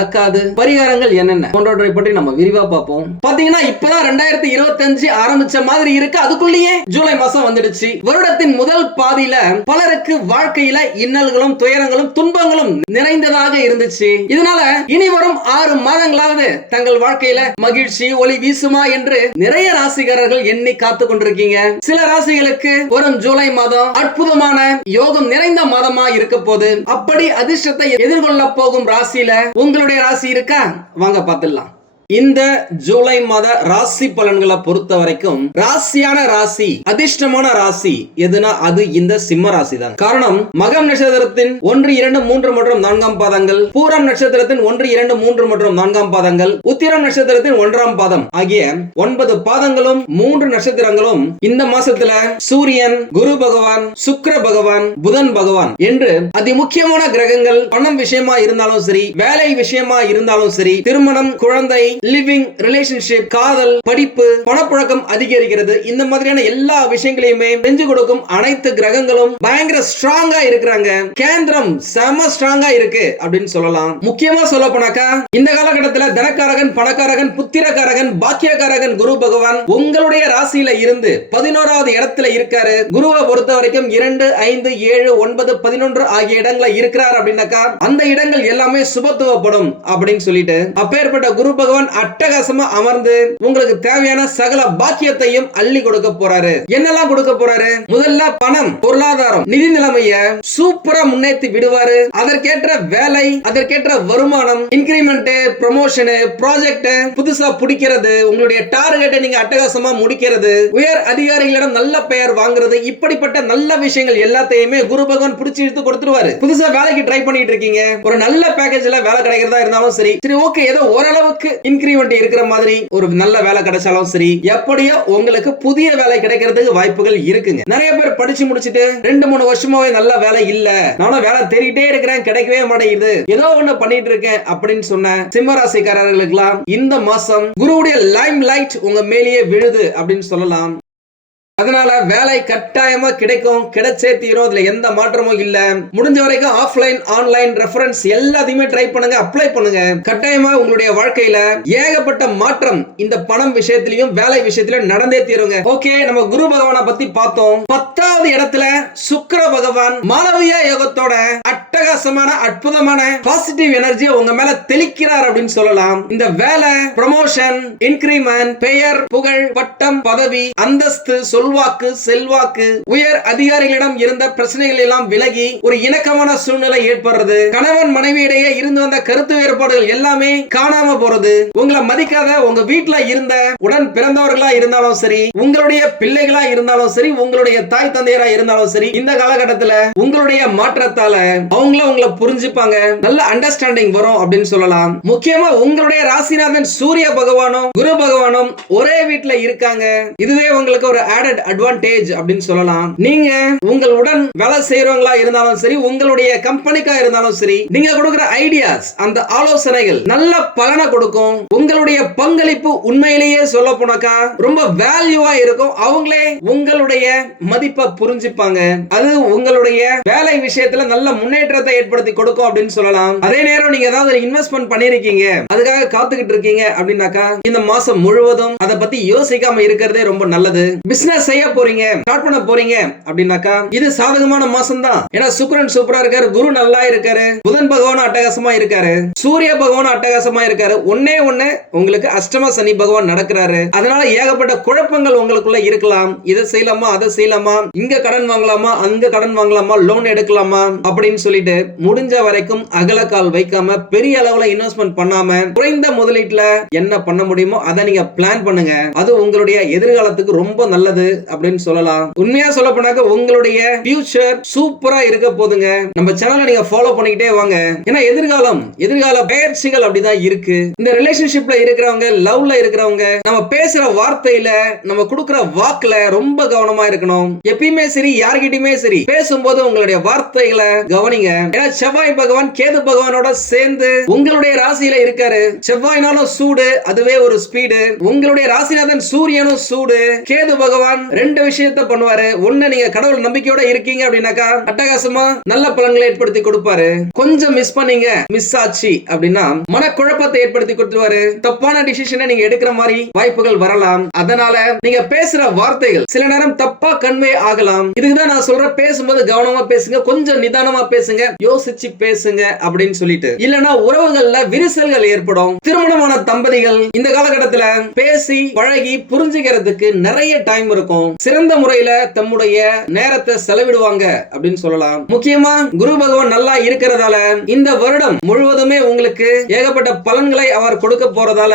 நடக்காது. பரிகாரங்கள் என்னென்ன? போன்றவற்றை பற்றி நம்ம விரிவா பார்ப்போம். பாத்தீங்கன்னா இப்பதான் ரெண்டாயிரத்தி இருபத்தஞ்சு ஆரம்பிச்ச மாதிரி இருக்கு. அதுக்குள்ளேயே ஜூலை மாசம் வந்துடுச்சு. வருடத்தின் முதல் பாதியில பலருக்கு வாழ்க்கையில இன்னல்களும் துயரங்களும் துன்பங்களும் நிறைந்ததாக இருந்துச்சு. இதனால இனி வரும் ஆறு மாதங்களாவது தங்கள் வாழ்க்கையில மகிழ்ச்சி ஒளி வீசுமா என்று நிறைய ராசிகாரர்கள் எண்ணி காத்து கொண்டிருக்கீங்க. சில ராசிகளுக்கு வரும் ஜூலை மாதம் அற்புதமான யோகம் நிறைந்த மாதமா இருக்க போது அப்படி அதிர்ஷ்டத்தை எதிர்கொள்ள போகும் ராசியில உங்களுடைய ராசி இருக்கா? வாங்க பார்த்துடலாம். இந்த ஜூலை மாத ராசி பலன்களை பொறுத்த வரைக்கும் ராசியான ராசி அதிர்ஷ்டமான ராசி எதுனா அது இந்த சிம்ம ராசி தான் காரணம் மகம் நட்சத்திரத்தின் ஒன்று இரண்டு மூன்று மற்றும் நான்காம் பாதங்கள் பூரம் நட்சத்திரத்தின் ஒன்று இரண்டு மூன்று மற்றும் நான்காம் பாதங்கள் உத்திரம் நட்சத்திரத்தின் ஒன்றாம் பாதம் ஆகிய ஒன்பது பாதங்களும் மூன்று நட்சத்திரங்களும் இந்த மாசத்துல சூரியன் குரு பகவான் சுக்ர பகவான் புதன் பகவான் என்று அதி முக்கியமான கிரகங்கள் பணம் விஷயமா இருந்தாலும் சரி வேலை விஷயமா இருந்தாலும் சரி திருமணம் குழந்தை லிவிங் ரிலேஷன்ஷிப் காதல் படிப்பு பணப்புழக்கம் அதிகரிக்கிறது. இந்த மாதிரியான எல்லா விஷயங்களையுமே செஞ்சு கொடுக்கும் அனைத்து கிரகங்களும் பயங்கர ஸ்ட்ராங்கா இருக்கிறாங்க. கேந்திரம் செம ஸ்ட்ராங்கா இருக்கு அப்படின்னு சொல்லலாம். முக்கியமா சொல்ல போனாக்கா இந்த காலகட்டத்துல தனக்காரகன் பணக்காரகன் புத்திரக்காரகன் பாக்கியக்காரகன் குரு பகவான் உங்களுடைய ராசியில இருந்து பதினோராவது இடத்துல இருக்காரு. குருவை பொறுத்த வரைக்கும் இரண்டு ஐந்து ஏழு ஒன்பது பதினொன்று ஆகிய இடங்கள்ல இருக்கிறார் அப்படின்னாக்கா அந்த இடங்கள் எல்லாமே சுபத்துவப்படும் அப்படின்னு சொல்லிட்டு அப்பேற்பட்ட குரு பகவான் அட்டகாசமா அமர்ந்து உங்களுக்கு தேவையான சகல பாக்கியத்தையும் அள்ளி கொடுக்க போறாரு. என்னெல்லாம் கொடுக்க போறாரு? முதல்ல பணம் பொருளாதாரம் நிதி நிலைமைய சூப்பரா முன்னேற்றி விடுவாரு. அதற்கேற்ற வேலை அதற்கேற்ற வருமானம் இன்கிரிமெண்ட் ப்ரமோஷன் ப்ராஜெக்ட் புதுசா பிடிக்கிறது உங்களுடைய டார்கெட்டை நீங்க அட்டகாசமா முடிக்கிறது. உயர் அதிகாரிகளிடம் நல்ல பெயர் வாங்குறது இப்படிப்பட்ட நல்ல விஷயங்கள் எல்லாத்தையுமே குரு பகவான் பிடிச்சி இழுத்து கொடுத்துருவாரு. புதுசா வேலைக்கு ட்ரை பண்ணிட்டு இருக்கீங்க. ஒரு நல்ல பேக்கேஜ்ல வேலை கிடைக்கிறதா இருந்தாலும் சரி. சரி ஓகே ஏதோ ஓரளவுக்கு இன்கிரிமெண்ட் இருக்கிற மாதிரி ஒரு நல்ல வேலை கிடைச்சாலும் சரி எப்படியோ உங்களுக்கு புதிய வேலை கிடைக்கிறதுக்கு வாய்ப்புகள் இருக்குங்க. நிறைய பேர் படிச்சு முடிச்சிட்டு ரெண்டு மூணு வருஷமாவே நல்ல வேலை இல்ல. நானும் வேலை தேடிட்டே இருக்கிறேன் கிடைக்கவே மாட்டேங்குது. ஏதோ ஒண்ணு பண்ணிட்டு இருக்கேன் அப்படின்னு சொன்ன சிம்மராசிக்காரர்களுக்கு இந்த மாசம் குருவுடைய லைம் லைட் உங்க மேலேயே விழுது அப்படின்னு சொல்லலாம். அதனால வேலை கட்டாயமா கிடைக்கும். கிடைச்சே தீரும். இதுல எந்த மாற்றமும் இல்ல. முடிஞ்ச வரைக்கும் ஆஃப்லைன் ஆன்லைன் ரெஃபரன்ஸ் எல்லாத்தையுமே ட்ரை பண்ணுங்க அப்ளை பண்ணுங்க. கட்டாயமா உங்களுடைய வாழ்க்கையில ஏகப்பட்ட மாற்றம் இந்த பணம் விஷயத்திலையும் வேலை விஷயத்திலும் நடந்தே தீருங்க. ஓகே நம்ம குரு பகவானை பத்தி பார்த்தோம். பத்தாவது இடத்துல சுக்கர பகவான் மாளவிய யோகத்தோட அட்டகாசமான அற்புதமான பாசிட்டிவ் எனர்ஜியை உங்க மேல தெளிக்கிறார் அப்படின்னு சொல்லலாம். இந்த வேலை ப்ரமோஷன் இன்கிரிமெண்ட் பெயர் புகழ் பட்டம் பதவி அந்தஸ்து சொல்வாக்கு செல்வாக்கு உயர் அதிகாரிகளிடம் இருந்த பிரச்சனைகள் எல்லாம் விலகி ஒரு இணக்கமான சூழ்நிலை ஏற்படுறது. கணவன் மனைவியிடையே இருந்து வந்த கருத்து வேறுபாடுகள் எல்லாமே காணாம போறது. உங்களை மதிக்காத உங்க வீட்டுல இருந்த உடன் பிறந்தவர்களா இருந்தாலும் சரி உங்களுடைய பிள்ளைகளா இருந்தாலும் சரி உங்களுடைய தாய் தந்தையரா இருந்தாலும் சரி இந்த காலகட்டத்துல உங்களுடைய மாற்றத்தால அவங்கள உங்களை புரிஞ்சுப்பாங்க. நல்ல அண்டர்ஸ்டாண்டிங் வரும் அப்படின்னு சொல்லலாம். முக்கியமா உங்களுடைய ராசிநாதன் சூரிய பகவானும் குரு பகவானும் ஒரே வீட்டுல இருக்காங்க. இதுவே உங்களுக்கு ஒரு ஆடட் அட்வான்டேஜ் அப்படின்னு சொல்லலாம். நீங்க உங்களுடன் வேலை செய்யறவங்களா இருந்தாலும் சரி உங்களுடைய கம்பெனிக்கா இருந்தாலும் சரி நீங்க கொடுக்கிற ஐடியாஸ் அந்த ஆலோசனைகள் நல்ல பலனை கொடுக்கும். உங்களுடைய பங்களிப்பு உண்மையிலேயே சொல்ல போனாக்கா ரொம்ப வேல்யூவா இருக்கும். அவங்களே உங்களுடைய மதிப்பை புரிஞ்சுப்பாங்க. அது உங்களுடைய வேலை விஷயத்துல நல்ல முன்னேற்றத்தை ஏற்படுத்தி கொடுக்கும் அப்படின்னு சொல்லலாம். அதே நேரம் நீங்க ஏதாவது இன்வெஸ்ட்மெண்ட் பண்ணிருக்கீங்க அதுக்காக காத்துக்கிட்டு இருக்கீங்க அப்படின்னாக்கா இந்த மாசம் முழுவதும் அதை பத்தி யோசிக்காம இருக்கிறதே ரொம்ப நல்லது. பிசினஸ் செய்ய போறீங்க? ஸ்டார்ட் பண்ண போறீங்க? அப்படின்னாக்கா இது சாதகமான மாசம் தான் ஏன்னா சுக்கிரன் சூப்பரா இருக்காரு குரு நல்லா இருக்காரு புதன் பகவான் அட்டகாசமா இருக்காரு சூரிய பகவான் அட்டகாசமா இருக்காரு. ஒன்னே ஒண்ணு உங்களுக்கு அஷ்டம சனி பகவான் நடக்கிறாரு. அதனால ஏகப்பட்ட குழப்பங்கள் உங்களுக்குள்ள இருக்கலாம். இதை செய்யலாமா அதை செய்யலாமா இங்க கடன் வாங்கலாமா அங்க கடன் வாங்கலாமா லோன் எடுக்கலாமா அப்படின்னு சொல்லிட்டு முடிஞ்ச வரைக்கும் அகலக்கால் வைக்காம பெரிய அளவுல இன்வெஸ்ட்மெண்ட் பண்ணாம குறைந்த முதலீட்டுல என்ன பண்ண முடியுமோ அதை நீங்க பிளான் பண்ணுங்க. அது உங்களுடைய எதிர்காலத்துக்கு ரொம்ப நல்லது. அப்படின்னு சொல்லலாம். உண்மையா சொல்ல போனாக்க உங்களுடைய ஃபியூச்சர் சூப்பரா இருக்க போதுங்க. நம்ம சேனலை நீங்க ஃபாலோ பண்ணிக்கிட்டே வாங்க. ஏன்னா எதிர்காலம் எதிர்கால பயிற்சிகள் அப்படிதான் இருக்கு. இந்த ரிலேஷன்ஷிப்ல இருக்கிறவங்க லவ்ல இருக்கிறவங்க நம்ம பேசுற வார்த்தையில நம்ம கொடுக்குற வாக்குல ரொம்ப கவனமா இருக்கணும். எப்பயுமே சரி யார்கிட்டயுமே சரி பேசும்போது உங்களுடைய வார்த்தைகளை கவனிங்க. ஏன்னா செவ்வாய் பகவான் கேது பகவானோட சேர்ந்து உங்களுடைய ராசியில இருக்காரு. செவ்வாய்னாலும் சூடு அதுவே ஒரு ஸ்பீடு உங்களுடைய ராசிநாதன் சூரியனும் சூடு. கேது பகவான் ரெண்டு விஷயத்த பண்ணுவாரு. ஒண்ணு நீங்க கடவுள் நம்பிக்கையோட இருக்கீங்க அப்படின்னாக்கா அட்டகாசமா நல்ல பலன்களை ஏற்படுத்தி கொடுப்பாரு. கொஞ்சம் மிஸ் பண்ணீங்க மிஸ் ஆச்சு அப்படின்னா மனக்குழப்பத்தை ஏற்படுத்தி கொடுத்துருவாரு. தப்பான டிசிஷனை நீங்க எடுக்கிற மாதிரி வாய்ப்புகள் வரலாம். அதனால நீங்க பேசுற வார்த்தைகள் சில நேரம் தப்பா கன்வே ஆகலாம். இதுக்குதான் நான் சொல்றேன் பேசும்போது கவனமா பேசுங்க கொஞ்சம் நிதானமா பேசுங்க யோசிச்சு பேசுங்க அப்படின்னு சொல்லிட்டு. இல்லனா உறவுகள்ல விரிசல்கள் ஏற்படும். திருமணமான தம்பதிகள் இந்த காலகட்டத்துல பேசி பழகி புரிஞ்சுக்கிறதுக்கு நிறைய டைம் இருக்கும். சிறந்த முறையில தம்முடைய நேரத்தை செலவிடுவாங்க அப்படின்னு சொல்லலாம். முக்கியமா குரு பகவான் நல்லா இருக்கிறதால இந்த வருடம் முழுவதுமே உங்களுக்கு ஏகப்பட்ட பலன்களை அவர் கொடுக்க போறதால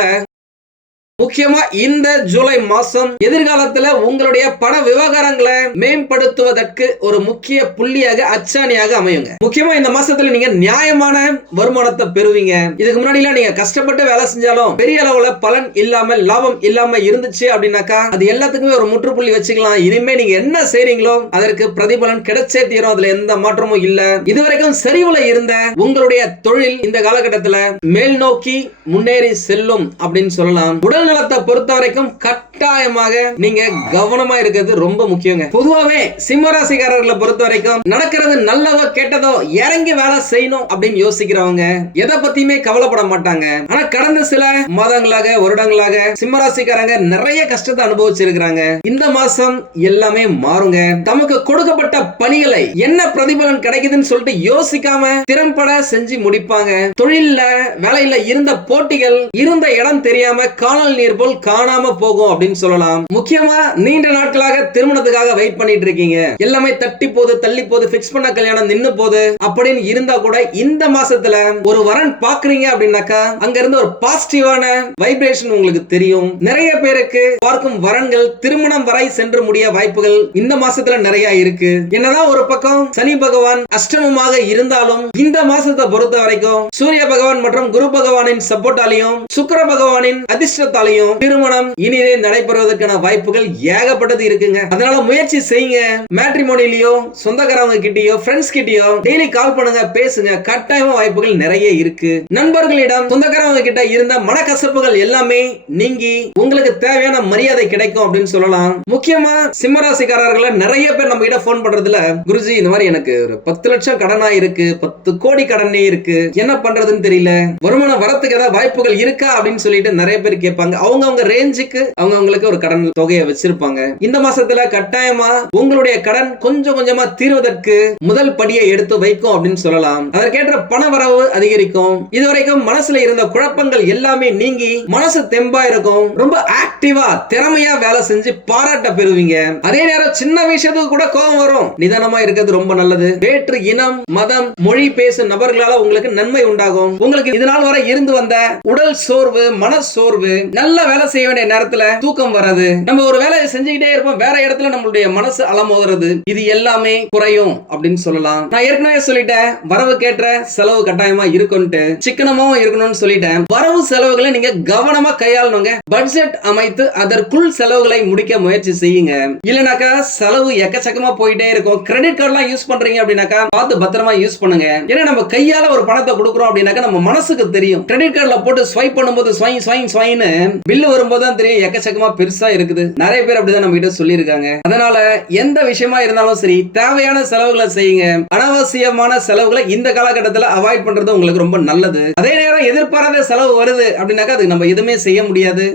முக்கியமா இந்த ஜூலை மாசம் எதிர்காலத்துல உங்களுடைய பண விவகாரங்களை மேம்படுத்துவதற்கு ஒரு முக்கிய புள்ளியாக அச்சாணியாக அமையுங்க. முக்கியமா இந்த மாசத்துல நீங்க நியாயமான வருமானத்தை பெறுவீங்க. இதுக்கு முன்னாடி எல்லாம் நீங்க கஷ்டப்பட்டு வேலை செஞ்சாலும் பெரிய அளவுல பலன் இல்லாம லாபம் இல்லாம இருந்துச்சு அப்படின்னாக்கா அது எல்லாத்துக்குமே ஒரு முற்றுப்புள்ளி வச்சுக்கலாம். இனிமே நீங்க என்ன செய்றீங்களோ அதற்கு பிரதிபலன் கிடைச்சே தீரும். அதுல எந்த மாற்றமும் இல்ல. இதுவரைக்கும் சரிவுல இருந்த உங்களுடைய தொழில் இந்த காலகட்டத்துல மேல் நோக்கி முன்னேறி செல்லும் அப்படின்னு சொல்லலாம். உடல் நலத்தை பொறுத்த வரைக்கும் கட்டாயமாக நீங்க கவனமா இருக்கிறது ரொம்ப முக்கியங்க. பொதுவாவே சிம்மராசிக்காரர்களை பொறுத்த வரைக்கும் நடக்கிறது நல்லதோ கெட்டதோ இறங்கி வேலை செய்யணும் அப்படின்னு யோசிக்கிறவங்க எதை பத்தியுமே கவலைப்பட மாட்டாங்க. ஆனா கடந்த சில மாதங்களாக வருடங்களாக சிம்மராசிக்காரங்க நிறைய கஷ்டத்தை அனுபவிச்சிருக்கிறாங்க. இந்த மாசம் எல்லாமே மாறுங்க. தமக்கு கொடுக்கப்பட்ட பணிகளை என்ன பிரதிபலன் கிடைக்குதுன்னு சொல்லிட்டு யோசிக்காம திறம்பட செஞ்சு முடிப்பாங்க. தொழில்ல வேலையில இருந்த போட்டிகள் இருந்த இடம் தெரியாம காணல் நீர் போல் காணாம போகும் அப்படின்னு அப்படின்னு சொல்லலாம். முக்கியமா நீண்ட நாட்களாக திருமணத்துக்காக வெயிட் பண்ணிட்டு இருக்கீங்க. எல்லாமே தட்டி போது தள்ளி போது பிக்ஸ் பண்ண கல்யாணம் நின்னு போது அப்படின்னு இருந்தா கூட இந்த மாசத்துல ஒரு வரன் பாக்குறீங்க அப்படின்னாக்கா அங்க இருந்து ஒரு பாசிட்டிவான வைப்ரேஷன் உங்களுக்கு தெரியும். நிறைய பேருக்கு பார்க்கும் வரன்கள் திருமணம் வரை சென்று முடிய வாய்ப்புகள் இந்த மாசத்துல நிறைய இருக்கு. என்னதான் ஒரு பக்கம் சனி பகவான் அஷ்டமமாக இருந்தாலும் இந்த மாசத்தை பொறுத்த வரைக்கும் சூரிய பகவான் மற்றும் குரு பகவானின் சப்போர்ட்டாலையும் சுக்கர பகவானின் அதிர்ஷ்டத்தாலையும் திருமணம் இனிதே நடை நடைபெறுவதற்கான வாய்ப்புகள் ஏகப்பட்டது இருக்குங்க. அதனால முயற்சி செய்யுங்க. மேட்ரிமோனிலையோ சொந்தக்காரவங்க கிட்டயோ ஃப்ரெண்ட்ஸ் கிட்டயோ டெய்லி கால் பண்ணுங்க பேசுங்க. கட்டாயமா வாய்ப்புகள் நிறைய இருக்கு. நண்பர்களிடம் சொந்தக்காரவங்க கிட்ட இருந்த மனக்கசப்புகள் எல்லாமே நீங்கி உங்களுக்கு தேவையான மரியாதை கிடைக்கும் அப்படின்னு சொல்லலாம். முக்கியமா சிம்மராசிக்காரர்கள நிறைய பேர் நம்ம கிட்ட போன் பண்றதுல குருஜி இந்த மாதிரி எனக்கு ஒரு பத்து லட்சம் கடனா இருக்கு பத்து கோடி கடனே இருக்கு. என்ன பண்றதுன்னு தெரியல. வருமானம் வரத்துக்கு ஏதாவது வாய்ப்புகள் இருக்கா அப்படின்னு சொல்லிட்டு நிறைய பேர் கேட்பாங்க. அவங்க அவங்க ரேஞ்சுக்கு அவங்க அவங்களுக்கு ஒரு கடன் தொகையை வச்சிருப்பாங்க. இந்த மாசத்துல கட்டாயமா உங்களுடைய கடன் கொஞ்சம் கொஞ்சமா தீர்வதற்கு முதல் படியை எடுத்து வைக்கும் அப்படின்னு சொல்லலாம். அதற்கேற்ற பண வரவு அதிகரிக்கும். இதுவரைக்கும் மனசுல இருந்த குழப்பங்கள் எல்லாமே நீங்கி மனசு தெம்பா இருக்கும். ரொம்ப ஆக்டிவா திறமையா வேலை செஞ்சு பாராட்ட பெறுவீங்க. அதே நேரம் சின்ன விஷயத்துக்கு கூட கோபம் வரும். நிதானமா இருக்கிறது ரொம்ப நல்லது. வேற்று இனம் மதம் மொழி பேசும் நபர்களால உங்களுக்கு நன்மை உண்டாகும். உங்களுக்கு இதனால் வரை இருந்து வந்த உடல் சோர்வு மன சோர்வு நல்ல வேலை செய்ய வேண்டிய நேரத்துல தூக்க தூக்கம் வராது நம்ம ஒரு வேலையை செஞ்சுக்கிட்டே இருப்போம். வேற இடத்துல நம்மளுடைய மனசு அலமோதுறது. இது எல்லாமே குறையும் அப்படின்னு சொல்லலாம். நான் ஏற்கனவே சொல்லிட்டேன். வரவு கேட்ட செலவு கட்டாயமா இருக்கும்ட்டு சிக்கனமாவும் இருக்கணும்னு சொல்லிட்டேன். வரவு செலவுகளை நீங்க கவனமா கையாளணுங்க. பட்ஜெட் அமைத்து அதற்குள் செலவுகளை முடிக்க முயற்சி செய்யுங்க. இல்லைனாக்கா செலவு எக்கச்சக்கமா போயிட்டே இருக்கும். கிரெடிட் கார்டுலாம் யூஸ் பண்றீங்க அப்படின்னாக்கா பார்த்து பத்திரமா யூஸ் பண்ணுங்க. ஏன்னா நம்ம கையால ஒரு பணத்தை கொடுக்குறோம் அப்படின்னாக்கா நம்ம மனசுக்கு தெரியும். கிரெடிட் கார்டுல போட்டு ஸ்வைப் பண்ணும்போது ஸ்வைங் ஸ்வைங் ஸ்வைன்னு பில்லு வரும்போது தான் தெரியும். எக்கச்சக்கமா பெருசா இருக்குது. நிறைய பேர் அப்படிதான் நம்ம கிட்ட சொல்லியிருக்காங்க. அதனால எந்த விஷயமா இருந்தாலும் சரி தேவையான செலவுகளை செய்யுங்க. அனாவசியமான செலவுகளை இந்த காலகட்டத்தில் அவாய்ட் பண்றது உங்களுக்கு ரொம்ப நல்லது. அதே நேரம் எதிர்பாராத செலவு வருது அப்படின்னாக்கா அதுக்கு நம்ம எதுவுமே செய்ய முடியாது.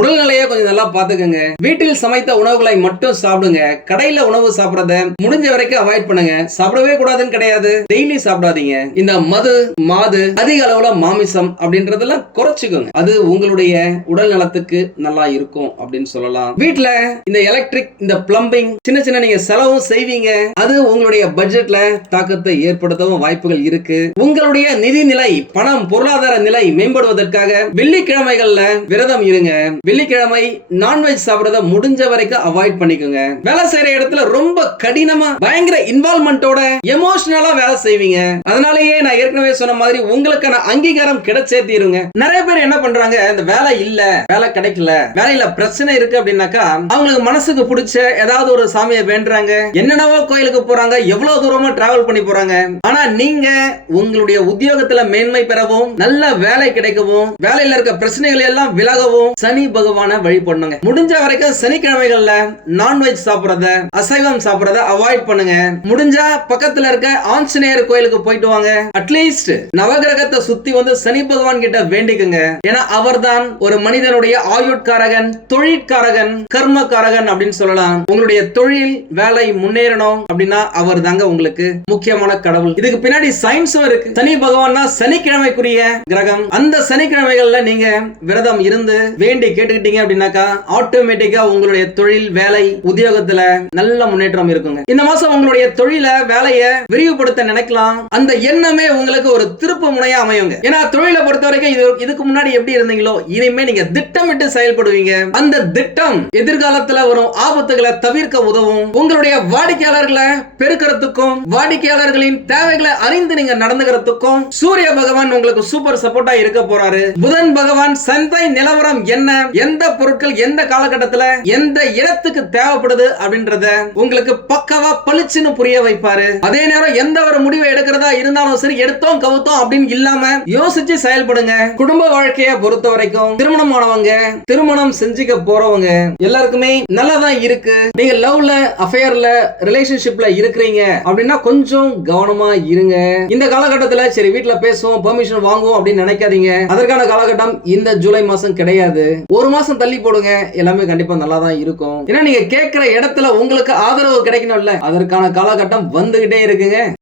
உடல்நிலையை கொஞ்சம் நல்லா பாத்துக்கோங்க வீட்டில் சமைத்த உணவுகளை மட்டும் சாப்பிடுங்க. கடையில உணவு சாப்பிடறத முடிஞ்ச வரைக்கும் அவாய்ட் பண்ணுங்க. சாப்பிடவே கூடாதுன்னு கிடையாது. டெய்லி சாப்பிடாதீங்க. இந்த மது மாது அதிக அளவுல மாமிசம் அப்படின்றதெல்லாம் குறைச்சுக்கோங்க. அது உங்களுடைய உடல் நலத்துக்கு நல்லா இருக்கும் அப்படின்னு சொல்லலாம். வீட்டுல இந்த எலக்ட்ரிக் இந்த பிளம்பிங் சின்ன சின்ன நீங்க செலவும் செய்வீங்க. அது உங்களுடைய பட்ஜெட்ல தாக்கத்தை ஏற்படுத்தவும் வாய்ப்புகள் இருக்கு. உங்களுடைய நிதி நிலை பணம் பொருளாதார நிலை மேம்படுவதற்காக வெள்ளிக்கிழமைகள்ல விரதம் இருங்க. வெள்ளிக்கிழமை நான்வெஜ் சாப்பிடறத முடிஞ்ச வரைக்கும் அவாய்ட் பண்ணிக்கோங்க. வேலை செய்யற இடத்துல ரொம்ப கடினமா பயங்கர இன்வால்மெண்டோட எமோஷனலா வேலை செய்வீங்க. அதனாலயே நான் ஏற்கனவே சொன்ன மாதிரி உங்களுக்கான அங்கீகாரம் கிடைச்சே தீருங்க. நிறைய பேர் என்ன பண்றாங்க இந்த வேலை இல்ல வேலை கிடைக்கல வேலையில பிரச்சனை இருக்கு அப்படின்னாக்கா அவங்களுக்கு மனசுக்கு பிடிச்ச ஏதாவது ஒரு சாமியை வேண்டுறாங்க. என்னென்னவோ கோயிலுக்கு போறாங்க எவ்வளவு தூரமா டிராவல் பண்ணி போறாங்க. ஆனா நீங்க உங்களுடைய உத்தியோகத்துல மேன்மை பெறவும் நல்ல வேலை கிடைக்கவும் வேலையில இருக்க பிரச்சனைகள் எல்லாம் விலகவும் சனி பகவான வழிபடணுங்க முடிஞ்ச வரைக்கும் சனிக்கிழமைகள்ல நான்வெஜ் சாப்பிடறத அசைவம் சாப்பிடறத அவாய்ட் பண்ணுங்க. முடிஞ்சா பக்கத்துல இருக்க ஆஞ்சநேயர் கோயிலுக்கு போயிட்டு வாங்க. அட்லீஸ்ட் நவகிரகத்தை சுத்தி வந்து சனி பகவான் கிட்ட வேண்டிக்குங்க. ஏன்னா அவர்தான் ஒரு மனிதனுடைய ஆயுட்காரகன் தொழிற்காரகன் கர்மகாரகன் அப்படின்னு சொல்லலாம். உங்களுடைய தொழில் வேலை முன்னேறணும் அப்படின்னா அவர் தாங்க உங்களுக்கு முக்கியமான கடவுள். இதுக்கு பின்னாடி சயின்ஸும் இருக்கு. சனி பகவான் சனிக்கிழமைக்குரிய கிரகம். அந்த சனிக்கிழமைகள்ல நீங்க விரதம் இருந்து வேண்டி கேட்டுக்கிட்டீங்க அப்படின்னாக்கா ஆட்டோமேட்டிக்கா உங்களுடைய தொழில் வேலை உத்தியோகத்துல நல்ல முன்னேற்றம் இருக்குங்க. இந்த மாசம் உங்களுடைய தொழில வேலையை விரிவுபடுத்த நினைக்கலாம். அந்த எண்ணமே உங்களுக்கு ஒரு திருப்பு முனையா அமையுங்க. ஏன்னா தொழிலை பொறுத்த வரைக்கும் இது இதுக்கு முன்னாடி எப்படி இருந்தீங்களோ இனிமே நீங்க திட்டமிட்டு செயல்படுவீங்க. அந்த திட்டம் எதிர்காலத்துல வரும் ஆபத்துகளை தவிர்க்க உதவும். உங்களுடைய வாடிக்கையாளர்களை பெருக்கிறதுக்கும் வாடிக்கையாளர்களின் தேவைகளை அறிந்து நீங்க நடந்துக்கிறதுக்கும் சூரிய பகவான் உங்களுக்கு சூப்பர் சப்போர்ட்டா இருக்க போறாரு. புதன் பகவான் சந்தை நிலவரம் என்ன? எந்த பொருட்கள் எந்த காலகட்டத்துல எந்த இடத்துக்கு தேவைப்படுது அப்படின்றத உங்களுக்கு பக்கவா பளிச்சுன்னு புரிய வைப்பாரு. அதே நேரம் எந்த ஒரு முடிவை எடுக்கிறதா இருந்தாலும் சரி எடுத்தோம் கவுத்தோம் அப்படின்னு இல்லாம யோசிச்சு செயல்படுங்க. குடும்ப வாழ்க்கைய பொறுத்த வரைக்கும் திருமணம் ஆனவங்க திருமணம் செஞ்சுக்க போறவங்க எல்லாருக்குமே நல்லதான் இருக்கு. நீங்க லவ்ல அஃபேர்ல ரிலேஷன்ஷிப்ல இருக்கிறீங்க அப்படின்னா கொஞ்சம் கவனமா இருங்க. இந்த காலகட்டத்துல சரி வீட்டுல பேசுவோம் பெர்மிஷன் வாங்குவோம் அப்படின்னு நினைக்காதீங்க. அதற்கான காலகட்டம் இந்த ஜூலை மாசம் கிடையாது. ஒரு மாசம் தள்ளி போடுங்க. எல்லாமே கண்டிப்பா நல்லா தான் இருக்கும். ஏன்னா நீங்க கேட்கிற இடத்துல உங்களுக்கு ஆதரவு கிடைக்கணும்ல. அதற்கான காலகட்டம் வந்துகிட்டே இருக்குங்க.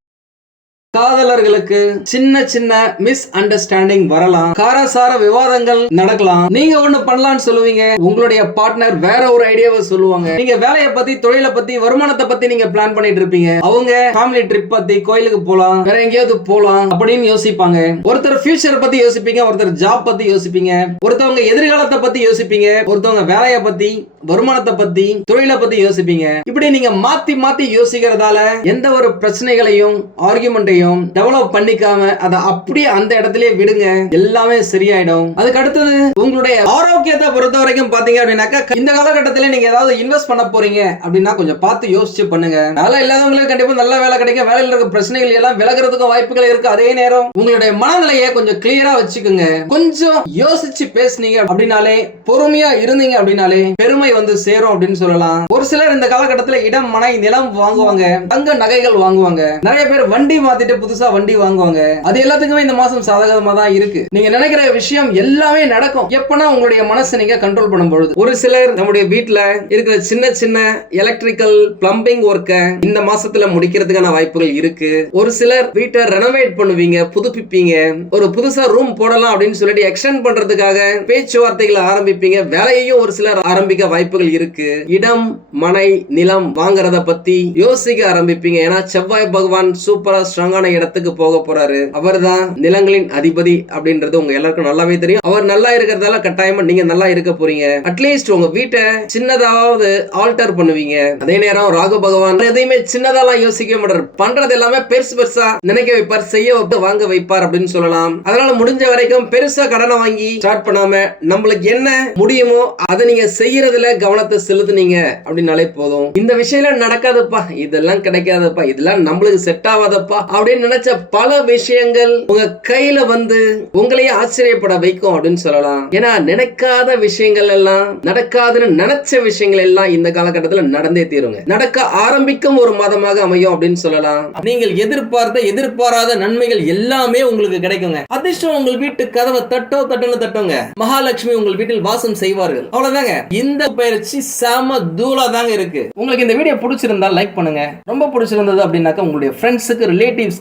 காதலர்களுக்கு சின்ன சின்ன மிஸ் அண்டர்ஸ்டாண்டிங் வரலாம். காரசார விவாதங்கள் நடக்கலாம். நீங்க ஒண்ணு பண்ணலாம்னு சொல்லுவீங்க. உங்களுடைய பார்ட்னர் வேற ஒரு ஐடியாவை சொல்லுவாங்க. நீங்க வேலையை பத்தி தொழிலை பத்தி வருமானத்தை பத்தி நீங்க பிளான் பண்ணிட்டு இருப்பீங்க. அவங்க ஃபேமிலி ட்ரிப் பத்தி கோயிலுக்கு போலாம் வேற எங்கேயாவது போலாம் அப்படின்னு யோசிப்பாங்க. ஒருத்தர் ஃபியூச்சர் பத்தி யோசிப்பீங்க ஒருத்தர் ஜாப் பத்தி யோசிப்பீங்க. ஒருத்தவங்க எதிர்காலத்தை பத்தி யோசிப்பீங்க ஒருத்தவங்க வேலையை பத்தி வருமானத்தை பத்தி தொழிலை பத்தி யோசிப்பீங்க. இப்படி நீங்க மாத்தி மாத்தி யோசிக்கிறதால எந்த ஒரு பிரச்சனைகளையும் ஆர்குமெண்ட்டையும் டெவலப் பண்ணிக்காம அதை அப்படியே அந்த இடத்துலயே விடுங்க. எல்லாமே சரியாயிடும். அதுக்கு அடுத்தது உங்களுடைய ஆரோக்கியத்தை பொறுத்த வரைக்கும் பாத்தீங்க அப்படின்னாக்கா இந்த காலகட்டத்தில் நீங்க ஏதாவது இன்வெஸ்ட் பண்ண போறீங்க அப்படின்னா கொஞ்சம் பார்த்து யோசிச்சு பண்ணுங்க. வேலை இல்லாதவங்களுக்கு கண்டிப்பா நல்ல வேலை கிடைக்கும். வேலையில் இருக்க பிரச்சனைகள் எல்லாம் விலகிறதுக்கும் வாய்ப்புகள் இருக்கு. அதே நேரம் உங்களுடைய மனநிலையை கொஞ்சம் கிளியரா வச்சுக்கோங்க. கொஞ்சம் யோசிச்சு பேசுனீங்க அப்படின்னாலே பொறுமையா இருந்தீங்க அப்படின்னாலே பெருமை வந்து சேரும் அப்படின்னு சொல்லலாம். ஒரு சிலர் இந்த காலகட்டத்தில் இடம் மனை நிலம் வாங்குவாங்க. தங்க நகைகள் வாங்குவாங்க. நிறைய பேர் வண்டி மாத்திட்டு புதுசா வண்டி வாங்குவாங்க. அது எல்லாத்துக்குமே இந்த மாசம் சாதகமா தான் இருக்கு. நீங்க நினைக்கிற விஷயம் எல்லாமே நடக்கும். எப்பனா உங்களுடைய மனசை நீங்க கண்ட்ரோல் பண்ணும் பொழுது ஒரு சிலர் நம்முடைய வீட்டுல இருக்கிற சின்ன சின்ன எலக்ட்ரிக்கல் பிளம்பிங் ஒர்க்கை இந்த மாசத்துல முடிக்கிறதுக்கான வாய்ப்புகள் இருக்கு. ஒரு சிலர் வீட்டை ரெனோவேட் பண்ணுவீங்க புதுப்பிப்பீங்க. ஒரு புதுசா ரூம் போடலாம் அப்படின்னு சொல்லிட்டு எக்ஸ்டெண்ட் பண்றதுக்காக பேச்சுவார்த்தைகளை ஆரம்பிப்பீங்க. வேலையையும் ஒரு சிலர் ஆரம்பிக்க வாய்ப்புகள் இருக்கு. இடம் மனை நிலம் வாங்குறத பத்தி யோசிக்க ஆரம்பிப்பீங்க. ஏன்னா செவ்வாய் பகவான் சூப்பரா முக்கியமான இடத்துக்கு போக போறாரு. அவர்தான் நிலங்களின் அதிபதி அப்படின்றது உங்க எல்லாருக்கும் நல்லாவே தெரியும். அவர் நல்லா இருக்கிறதால கட்டாயமா நீங்க நல்லா இருக்க போறீங்க. அட்லீஸ்ட் உங்க வீட்டை சின்னதாவது ஆல்டர் பண்ணுவீங்க. அதே நேரம் ராகு பகவான் எதையுமே சின்னதாலாம் யோசிக்க மாட்டார். பண்றது எல்லாமே பெருசு பெருசா நினைக்க வைப்பார் செய்ய வைப்பு வாங்க வைப்பார் அப்படின்னு சொல்லலாம். அதனால முடிஞ்ச வரைக்கும் பெருசா கடனை வாங்கி ஸ்டார்ட் பண்ணாம நம்மளுக்கு என்ன முடியுமோ அதை நீங்க செய்யறதுல கவனத்தை செலுத்துனீங்க அப்படின்னாலே போதும். இந்த விஷயம் நடக்காதப்பா. இதெல்லாம் கிடைக்காதப்பா. இதெல்லாம் நம்மளுக்கு செட் ஆகாதப்பா. அப்படின்னு நினைச்ச பல விஷயங்கள் உங்க கையில வந்து உங்களையே ஆச்சரியப்பட வைக்கும் அப்படின்னு சொல்லலாம். ஏன்னா நினைக்காத விஷயங்கள் எல்லாம் நடக்காதுன்னு நினைச்ச விஷயங்கள் எல்லாம் இந்த காலகட்டத்துல நடந்தே தீருங்க. நடக்க ஆரம்பிக்கும் ஒரு மாதமாக அமையும் அப்படின்னு சொல்லலாம். நீங்கள் எதிர்பார்த்த எதிர்பாராத நன்மைகள் எல்லாமே உங்களுக்கு கிடைக்குங்க. அதிர்ஷ்டம் உங்கள் வீட்டு கதவை தட்டோ தட்டுன்னு தட்டுங்க. மகாலட்சுமி உங்கள் வீட்டில் வாசம் செய்வார்கள். அவ்வளவுதாங்க. இந்த பயிற்சி செம தூளா தாங்க இருக்கு. உங்களுக்கு இந்த வீடியோ பிடிச்சிருந்தா லைக் பண்ணுங்க. ரொம்ப பிடிச்சிருந்தது அப்படின்னாக்கா உங்களுடைய ஃப்ரெண்ட்ஸுக்கு ரிலேட்டிவ்ஸ்